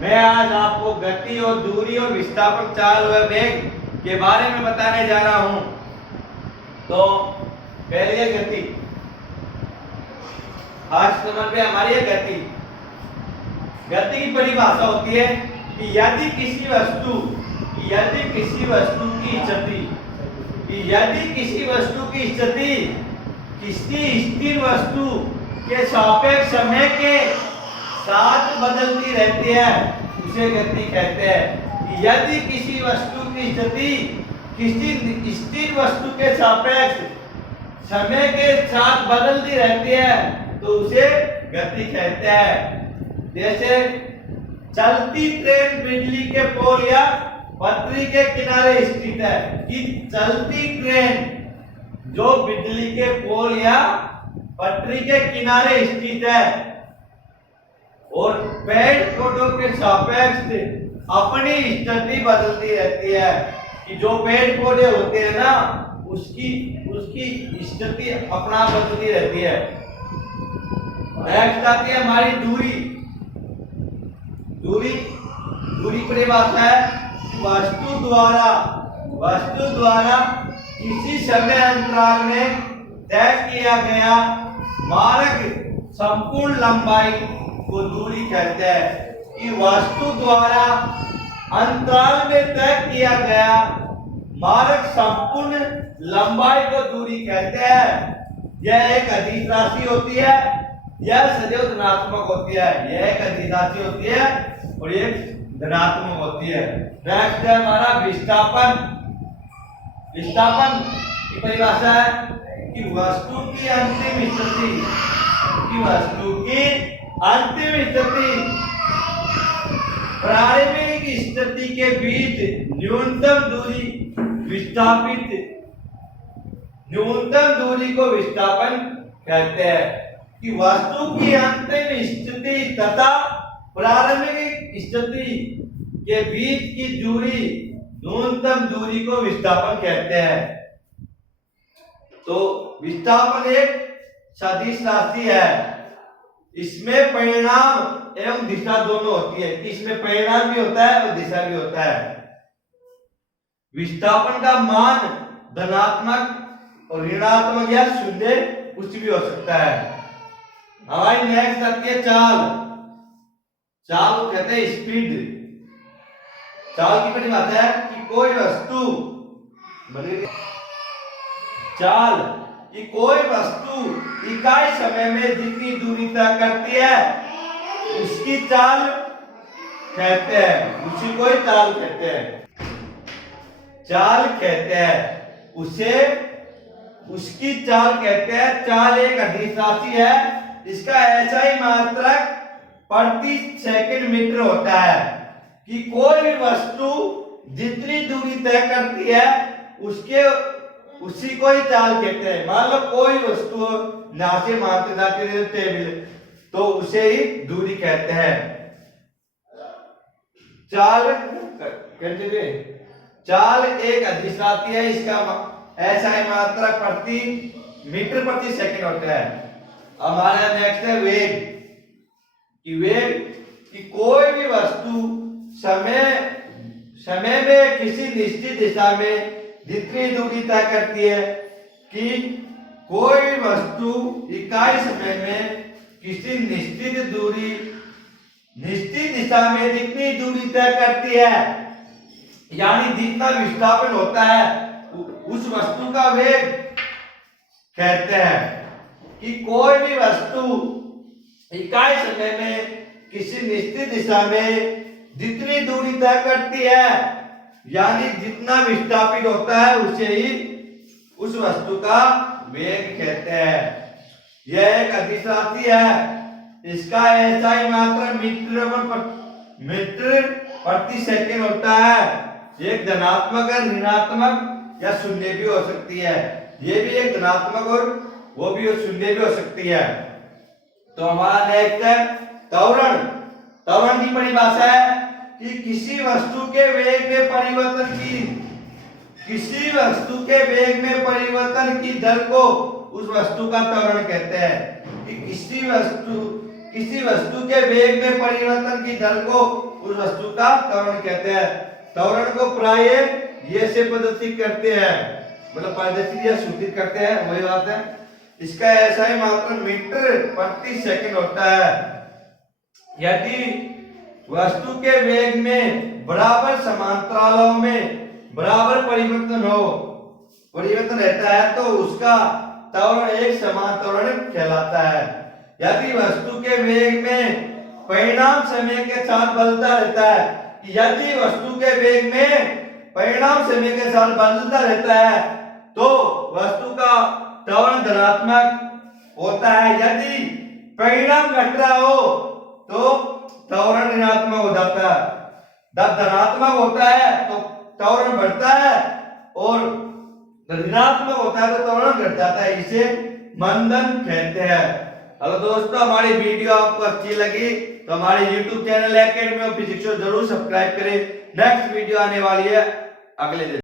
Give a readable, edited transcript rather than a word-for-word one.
मैं आज आपको गति और दूरी और विस्थापन चाल व वेग के बारे में बताने जा रहा हूं। तो पहले है गति। फर्स्ट नंबर पे हमारी है गति। गति की परिभाषा होती है कि यदि किसी वस्तु की स्थिति किसी स्थिर वस्तु के सापेक्ष समय के साथ बदलती रहती है, उसे गति कहते हैं। यदि किसी वस्तु की स्थिति किसी स्थिर वस्तु के सापेक्ष समय के साथ बदलती रहती है तो उसे गति कहते हैं। जैसे चलती ट्रेन बिजली के पोल या पटरी के किनारे स्थित है। कि चलती ट्रेन जो बिजली के पोल या पटरी के किनारे स्थित है और पेड़ पौधों के सापेक्ष अपनी स्थिति बदलती रहती है। कि जो पेड़ पौधे होते हैं ना उसकी स्थिति अपना बदलती रहती है। नेक्स्ट आती है हमारी दूरी। दूरी परिभाषा है वस्तु द्वारा किसी समय अंतराल में तय किया गया मार्ग संपूर्ण लंबाई को दूरी कहते हैं। कि वस्तु द्वारा अंतराल में तय किया गया मार्ग संपूर्ण लंबाई को दूरी कहते हैं। यह एक अदिश राशि होती है, यह सदैव धनात्मक होती है। यह एक अदिश राशि होती है और ये धनात्मक होती है। नेक्स्ट है हमारा विस्थापन की परिभाषा है कि वस्तु की अंतिम स्थिति प्रारंभिक स्थिति के बीच न्यूनतम दूरी को विस्थापन कहते हैं। कि वस्तु की अंतिम स्थिति तथा प्रारंभिक स्थिति के बीच की दूरी न्यूनतम दूरी को विस्थापन कहते हैं। तो विस्थापन एक सदिश राशि है। इसमें परिणाम एवं दिशा दोनों होती है। कि इसमें परिणाम भी होता है और दिशा भी होता है। विस्थापन का मान धनात्मक और ऋणात्मक या शून्य कुछ भी हो सकता है। हमारी नेक्स्ट आती है चाल को कहते हैं स्पीड। चाल की परिभाषा है कि कोई वस्तु इकाई समय में जितनी दूरी तय करती है उसकी चाल कहते हैं। उसी को ही चाल कहते हैं। उसकी चाल कहते हैं। चाल एक अदिश राशि है। इसका ऐसा ही मात्रक प्रति सेकंड मीटर होता है। कि कोई भी वस्तु जितनी दूरी तय करती है उसी को ही चाल कहते हैं। मान लो कोई वस्तु यहाँ से मानते जाते टेबल तो उसे ही दूरी कहते हैं। चाल एक अदिश राशि है। इसका ऐसा ही मात्रा प्रति मीटर प्रति सेकंड होता है। हमारा नेक्स्ट है वेग। कि कोई भी वस्तु समय में किसी निश्चित दिशा में जितनी दूरी तय करती है। कि कोई भी वस्तु इकाई समय में किसी निश्चित दिशा में जितनी दूरी तय करती है यानी जितना विस्थापन होता है उस वस्तु का वेग कहते हैं। कि कोई भी वस्तु इकाई समय में किसी निश्चित दिशा में जितनी दूरी तय करती है यानी जितना विस्थापित होता है उसे ही उस वस्तु का वेग कहते हैं। यह एक अदिश राशि है। इसका ऐसा ही मात्रा मीटर प्रति सेकंड होता है। एक धनात्मक और ऋणात्मक या शून्य भी हो सकती है। ये भी एक धनात्मक और वो भी शून्य भी हो सकती है। तो हमारा नेक्स्ट है त्वरण की परिभाषा है कि किसी वस्तु के वेग में परिवर्तन की दर को उस वस्तु का त्वरण कहते हैं। कि किसी वस्तु किसी वस्तु के वेग में परिवर्तन की दर को उस वस्तु का त्वरण कहते हैं। त्वरण को प्राय ये से प्रदर्शित करते हैं, मतलब प्रदर्शित या सूचित करते हैं, वही बात है। इसका SI मात्रक मीटर प्रति सेकंड होता है। यदि वस्तु के वेग में बराबर समांतरालों में बराबर परिवर्तन रहता है तो उसका त्वरण एक समान त्वरण कहलाता है। यदि वस्तु के वेग में परिणाम समय के साथ बदलता रहता है, यदि वस्तु के वेग में परिणाम समय के साथ बदलता रहता है तो वस्तु का त्वरण धनात्मक होता है। यदि परिणाम घट रहा हो तो त्वरण ऋणात्मक हो जाता है। जब धनात्मक होता है तो त्वरण बढ़ता है और ऋणात्मक होता है तो त्वरण घट जाता है। इसे मंदन कहते हैं। हेलो दोस्तों, हमारी वीडियो आपको अच्छी लगी तो हमारे YouTube channel academy of physics को जरूर सब्सक्राइब करें। नेक्स्ट वीडियो आने वाली है अगले दिन।